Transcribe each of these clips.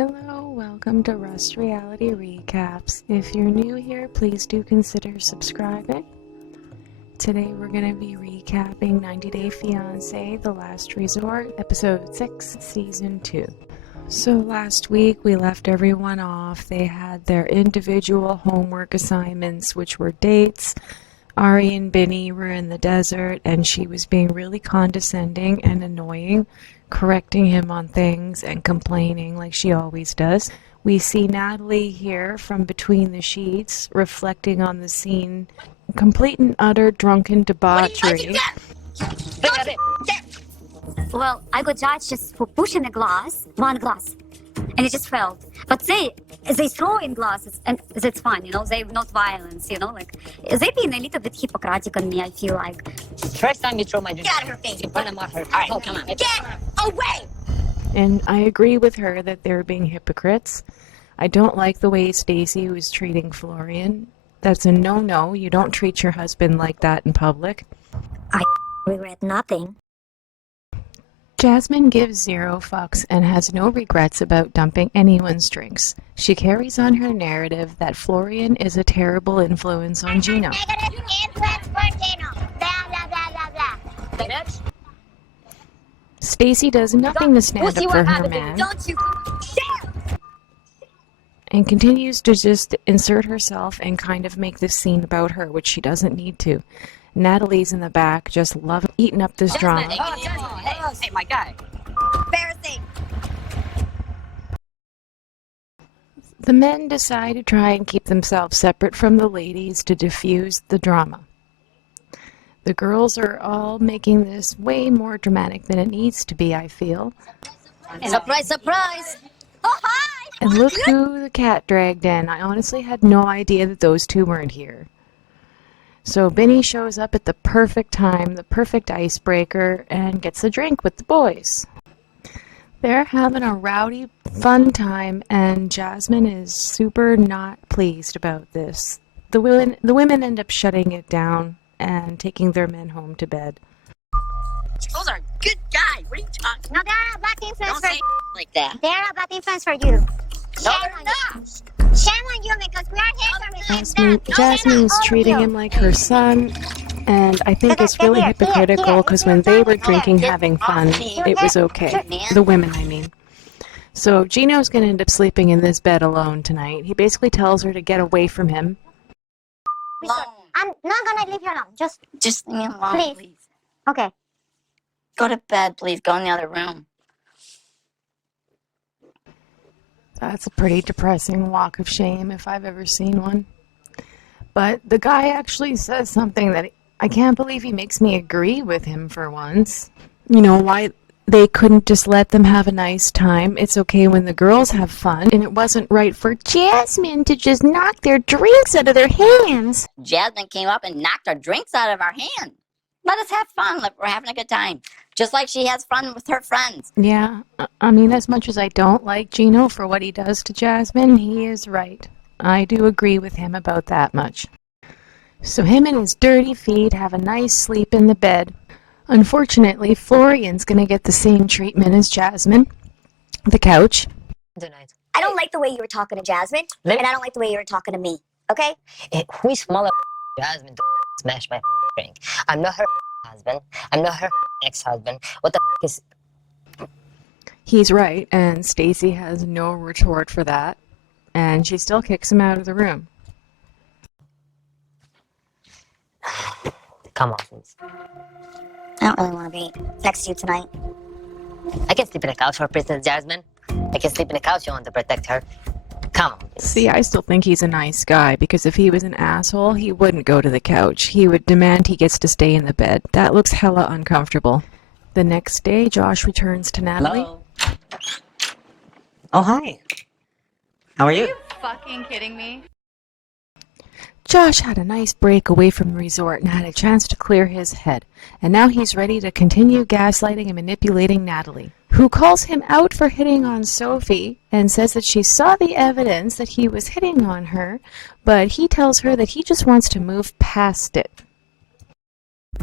Hello, welcome to Rust Reality Recaps. If you're new here, please do consider subscribing. Today we're going to be recapping 90 Day Fiancé The Last Resort, Episode 6, Season 2. So last week we left everyone off. They had their individual homework assignments, which were dates. Ari and Binny were in the desert, and she was being really condescending and annoying, correcting him on things and complaining like she always does. We see Natalie here from between the sheets, reflecting on the scene, complete and utter drunken debauchery. Well, I got judged just for pushing one glass, and it just fell. But they throw in glasses, and that's fine, they're not violence, like, they're being a little bit hypocritical on me, I feel like. First time you throw my drink. Get out of her face. You put them on her. All right, oh, come on. Get away! And I agree with her that they're being hypocrites. I don't like the way Stacy was treating Florian. That's a no-no. You don't treat your husband like that in public. I regret nothing. Jasmine gives zero fucks and has no regrets about dumping anyone's drinks. She carries on her narrative that Florian is a terrible influence on Gino. Negative influence for Gino. Blah, blah, blah, blah, blah. Stacy does nothing to stand up for her man. Don't you dare! And continues to just insert herself and kind of make this scene about her, which she doesn't need to. Natalie's in the back, just loving eating up this drama. Hey, my guy. Embarrassing. The men decide to try and keep themselves separate from the ladies to diffuse the drama. The girls are all making this way more dramatic than it needs to be, I feel. Surprise, surprise! Oh, hi! And look who the cat dragged in. I honestly had no idea that those two weren't here. So Binny shows up at the perfect time, the perfect icebreaker, and gets a drink with the boys. They're having a rowdy, fun time, and Jasmine is super not pleased about this. The women end up shutting it down and taking their men home to bed. Those are good guys. What are you talking? No, they're a bad influence Don't say like that. They're a bad influence for you. No, they're not. Shame on you because we are here to Jasmine's treating him like her son, and I think it's really hypocritical because when they were drinking, having fun, it was okay. The women, I mean. So Gino's going to end up sleeping in this bed alone tonight. He basically tells her to get away from him. I'm not gonna leave you alone. Just leave me alone, please. Okay. Go to bed, please. Go in the other room. That's a pretty depressing walk of shame if I've ever seen one. But the guy actually says something that I can't believe he makes me agree with him for once. You know, why they couldn't just let them have a nice time. It's okay when the girls have fun, and it wasn't right for Jasmine to just knock their drinks out of their hands. Jasmine came up and knocked our drinks out of our hand. Let us have fun. We're having a good time. Just like she has fun with her friends. Yeah, I mean, as much as I don't like Gino for what he does to Jasmine, he is right. I do agree with him about that much. So him and his dirty feet have a nice sleep in the bed. Unfortunately, Florian's going to get the same treatment as Jasmine. The couch. I don't like the way you were talking to Jasmine, and I don't like the way you were talking to me. Okay? Who is smaller Jasmine to smash my drink? I'm not her husband. I'm not her ex-husband. What the is... He's right, and Stacy has no retort for that, and she still kicks him out of the room. Come on, please. I don't really want to be next to you tonight. I can sleep in the couch for Princess Jasmine. I can sleep in the couch. You want to protect her. Come on, please. See, I still think he's a nice guy, because if he was an asshole, he wouldn't go to the couch. He would demand he gets to stay in the bed. That looks hella uncomfortable. The next day, Josh returns to Natalie. Hello. Oh, hi. How are you? Are you fucking kidding me? Josh had a nice break away from the resort and had a chance to clear his head, and now he's ready to continue gaslighting and manipulating Natalie, who calls him out for hitting on Sophie and says that she saw the evidence that he was hitting on her, but he tells her that he just wants to move past it.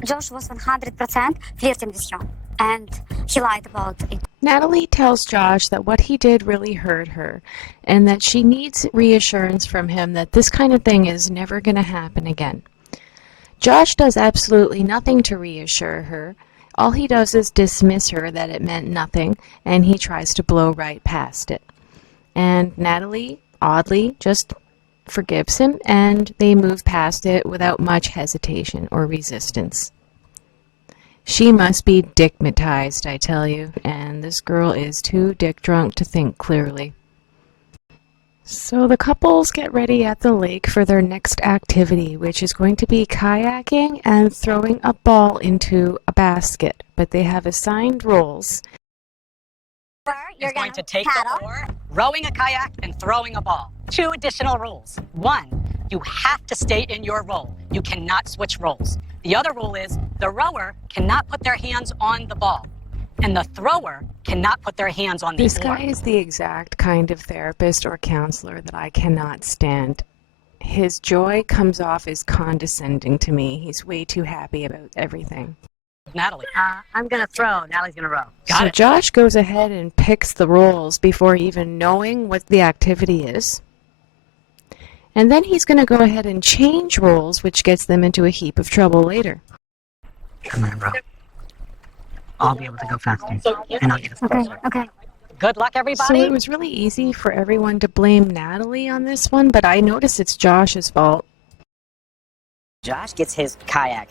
Josh was 100% flirting with you. and he lied about it. Natalie tells Josh that what he did really hurt her and that she needs reassurance from him that this kind of thing is never going to happen again. Josh does absolutely nothing to reassure her. All he does is dismiss her that it meant nothing, and he tries to blow right past it. And Natalie, oddly, just forgives him, and they move past it without much hesitation or resistance. She must be dickmatized, I tell you, and this girl is too dick drunk to think clearly. So the couples get ready at the lake for their next activity, which is going to be kayaking and throwing a ball into a basket, but they have assigned roles. You're going to take paddle. the oar, rowing a kayak, and throwing a ball. 2 additional rules. 1, you have to stay in your role. You cannot switch roles. The other rule is the rower cannot put their hands on the ball, and the thrower cannot put their hands on the This oar. guy is the exact kind of therapist or counselor that I cannot stand. His joy comes off as condescending to me. He's way too happy about everything. Natalie. I'm gonna throw. Natalie's gonna row. Got So it. Josh goes ahead and picks the roles before even knowing what the activity is. And then he's going to go ahead and change roles, which gets them into a heap of trouble later. I'm gonna row. I'll be able to go faster, and I'll get us closer. Okay. Good luck, So everybody. it was really easy for everyone to blame Natalie on this one, but I notice it's Josh's fault. Josh gets his kayak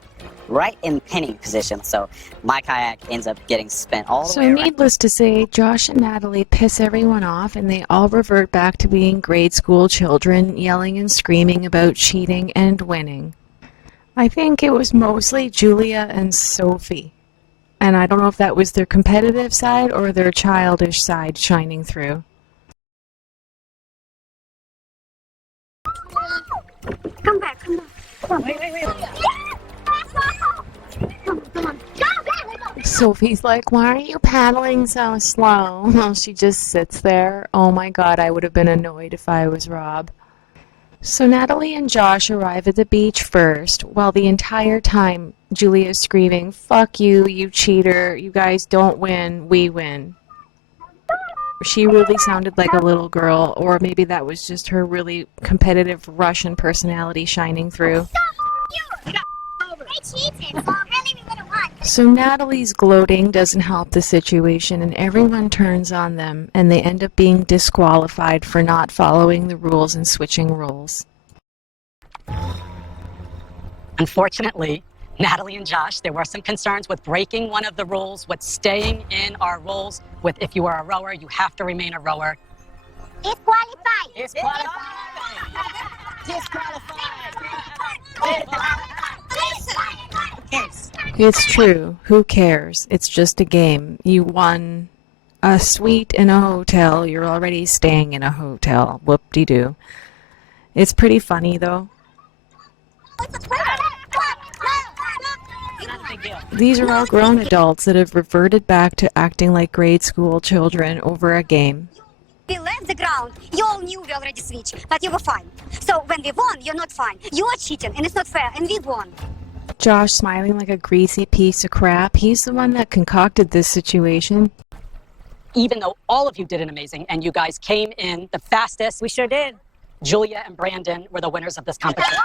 right in pinning position, so my kayak ends up getting spent all the So way around. needless to say, Josh and Natalie piss everyone off, and they all revert back to being grade school children, yelling and screaming about cheating and winning. I think it was mostly Julia and Sophie. And I don't know if that was their competitive side or their childish side shining through. Come back, come back. Sophie's like, why are you paddling so slow? Well, she just sits there. Oh my god, I would have been annoyed if I was Rob. So Natalie and Josh arrive at the beach first, while the entire time Julia's screaming, fuck you, you cheater, you guys don't win, we win. She really sounded like a little girl, or maybe that was just her really competitive Russian personality shining through. So Natalie's gloating doesn't help the situation, and everyone turns on them, and they end up being disqualified for not following the rules and switching roles. Unfortunately, Natalie and Josh, there were some concerns with breaking one of the rules, with staying in our roles. With if you are a rower, you have to remain a rower. Disqualified. It's true. Who cares? It's just a game. You won a suite in a hotel. You're already staying in a hotel. Whoop-de-doo. It's pretty funny, though. These are all grown adults that have reverted back to acting like grade school children over a game. We left the ground. You all knew we already switched, but you were fine. So when we won, you're not fine. You are cheating, and it's not fair, and we won. Josh smiling like a greasy piece of crap. He's the one that concocted this situation. Even though all of you did an amazing, and you guys came in the fastest. We sure did. Julia and Brandon were the winners of this competition.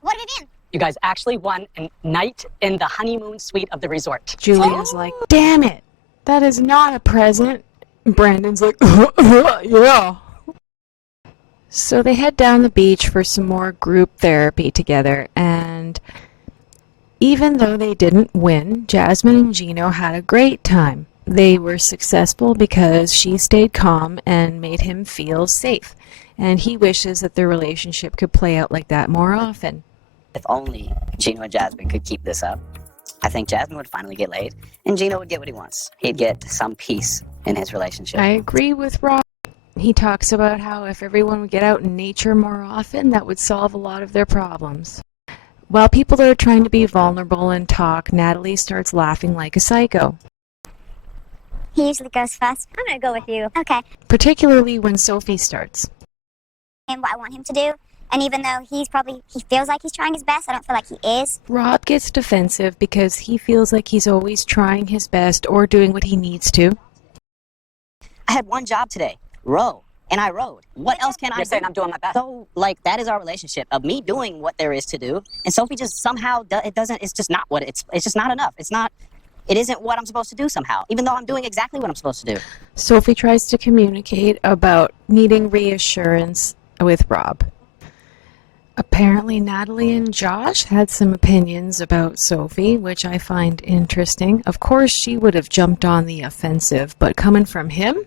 What did we win? You guys actually won a night in the honeymoon suite of the resort. Julia's like, damn it, that is not a present. Brandon's like, yeah. So they head down the beach for some more group therapy together, and even though they didn't win, Jasmine and Gino had a great time. They were successful because she stayed calm and made him feel safe, and he wishes that their relationship could play out like that more often. If only Gino and Jasmine could keep this up, I think Jasmine would finally get laid, and Gino would get what he wants. He'd get some peace in his relationship. I agree with Rob. He talks about how if everyone would get out in nature more often, that would solve a lot of their problems. While people are trying to be vulnerable and talk, Natalie starts laughing like a psycho, He usually goes first. I'm gonna go with you. Okay. particularly when Sophie starts. And what I want him to do, And even though he feels like he's trying his best, I don't feel like he is. Rob gets defensive because he feels like he's always trying his best or doing what he needs to. I had one job today, row, and I rowed. What else can I You're do? saying I'm doing my best. So, like, that is our relationship of me doing what there is to do, and Sophie just somehow it's just not what it's just not enough. It isn't what I'm supposed to do somehow, even though I'm doing exactly what I'm supposed to do. Sophie tries to communicate about needing reassurance with Rob. Apparently, Natalie and Josh had some opinions about Sophie, which I find interesting. Of course, she would have jumped on the offensive, but coming from him?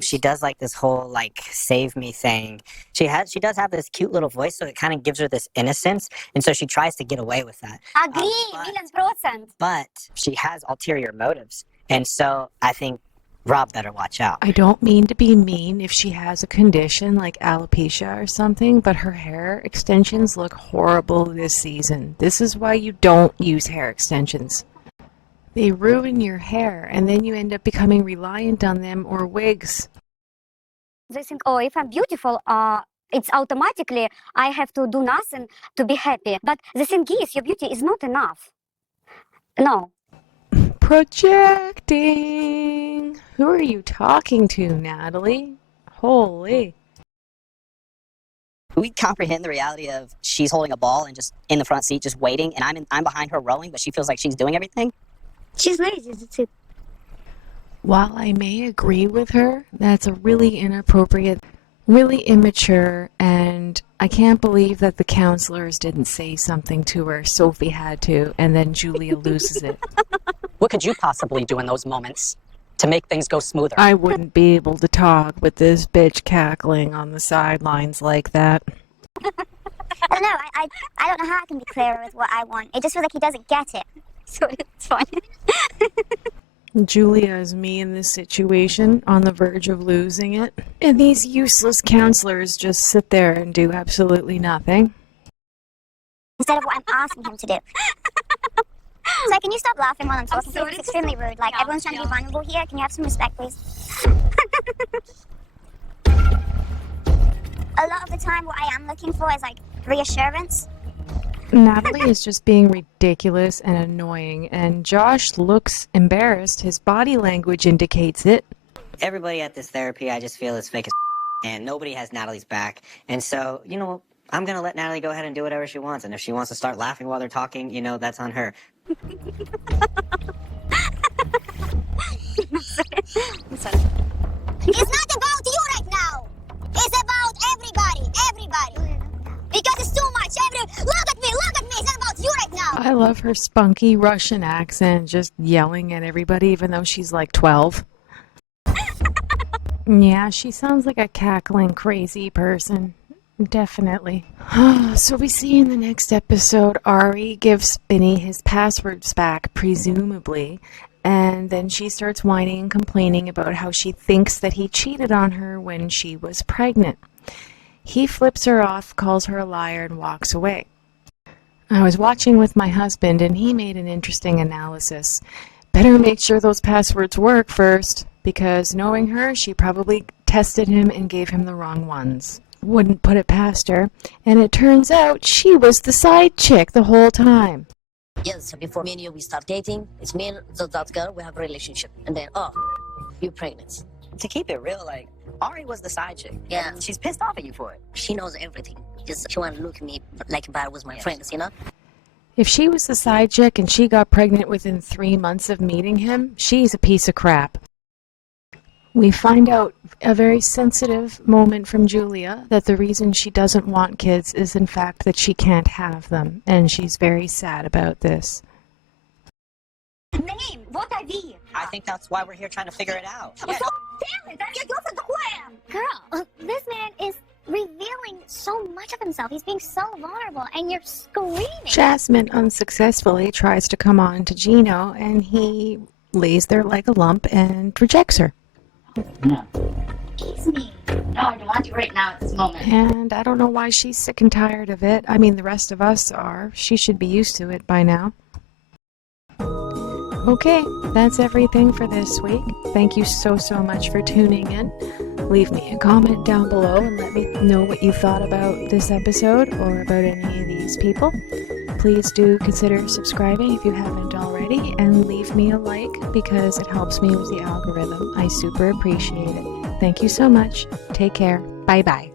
She does like this whole like save me thing. She does have this cute little voice, so it kind of gives her this innocence, and so she tries to get away with that. Agree, 1,000,000%. But she has ulterior motives, and so I think Rob better watch out. I don't mean to be mean if she has a condition like alopecia or something, but her hair extensions look horrible this season. This is why you don't use hair extensions. They ruin your hair, and then you end up becoming reliant on them or wigs. They think, oh, if I'm beautiful, it's automatically I have to do nothing to be happy. But the thing is, your beauty is not enough. No. Projecting! Who are you talking to, Natalie? Holy. We comprehend the reality of she's holding a ball and just in the front seat, just waiting, and I'm behind her rowing, but she feels like she's doing everything. She's lazy, that's it. While I may agree with her, that's a really inappropriate, really immature, and I can't believe that the counselors didn't say something to her. Sophie had to, and then Julia loses it. What could you possibly do in those moments to make things go smoother? I wouldn't be able to talk with this bitch cackling on the sidelines like that. I don't know, I don't know how I can be clearer with what I want. It just feels like he doesn't get it. So it's fine. Julia is me in this situation, on the verge of losing it. And these useless counselors just sit there and do absolutely nothing. Instead of what I'm asking him to do. So can you stop laughing while I'm talking? It's extremely rude. Like, everyone's trying to be vulnerable here. Can you have some respect, please? A lot of the time, what I am looking for is, like, reassurance. Natalie is just being ridiculous and annoying, and Josh looks embarrassed. His body language indicates it. Everybody at this therapy, I just feel is fake as and nobody has Natalie's back. And so, I'm gonna let Natalie go ahead and do whatever she wants. And if she wants to start laughing while they're talking, that's on her. It's not about you right now. It's about everybody. Because it's too much. Look at me. It's not about you right now. I love her spunky Russian accent, just yelling at everybody even though she's like 12. Yeah, she sounds like a cackling crazy person. Definitely. So we see in the next episode, Ari gives Spinny his passwords back, presumably, and then she starts whining and complaining about how she thinks that he cheated on her when she was pregnant. He flips her off, calls her a liar, and walks away. I was watching with my husband, and he made an interesting analysis. Better make sure those passwords work first, because knowing her, she probably tested him and gave him the wrong ones. Wouldn't put it past her, and it turns out she was the side chick the whole time. Yes, before me and you we start dating, it's me and that girl, we have a relationship. And then, you're pregnant. To keep it real, like, Ari was the side chick. Yeah. She's pissed off at you for it. She knows everything. Just she want to look at me like if I was my friends, If she was the side chick and she got pregnant within 3 months of meeting him, she's a piece of crap. We find out a very sensitive moment from Julia that the reason she doesn't want kids is in fact that she can't have them, and she's very sad about this. Name, what are we? I think that's why we're here trying to figure it out. I'm so talented. I'm your girlfriend. Who I am. Girl, this man is revealing so much of himself. He's being so vulnerable, and you're screaming. Jasmine unsuccessfully tries to come on to Gino, and he lays there like a lump and rejects her. No. Kiss me. No, I don't want you right now at this moment. And I don't know why she's sick and tired of it. I mean, the rest of us are. She should be used to it by now. Okay, that's everything for this week. Thank you so much for tuning in. Leave me a comment down below and let me know what you thought about this episode or about any of these people. Please do consider subscribing if you haven't already, and leave me a like because it helps me with the algorithm. I super appreciate it. Thank you so much. Take care. Bye bye.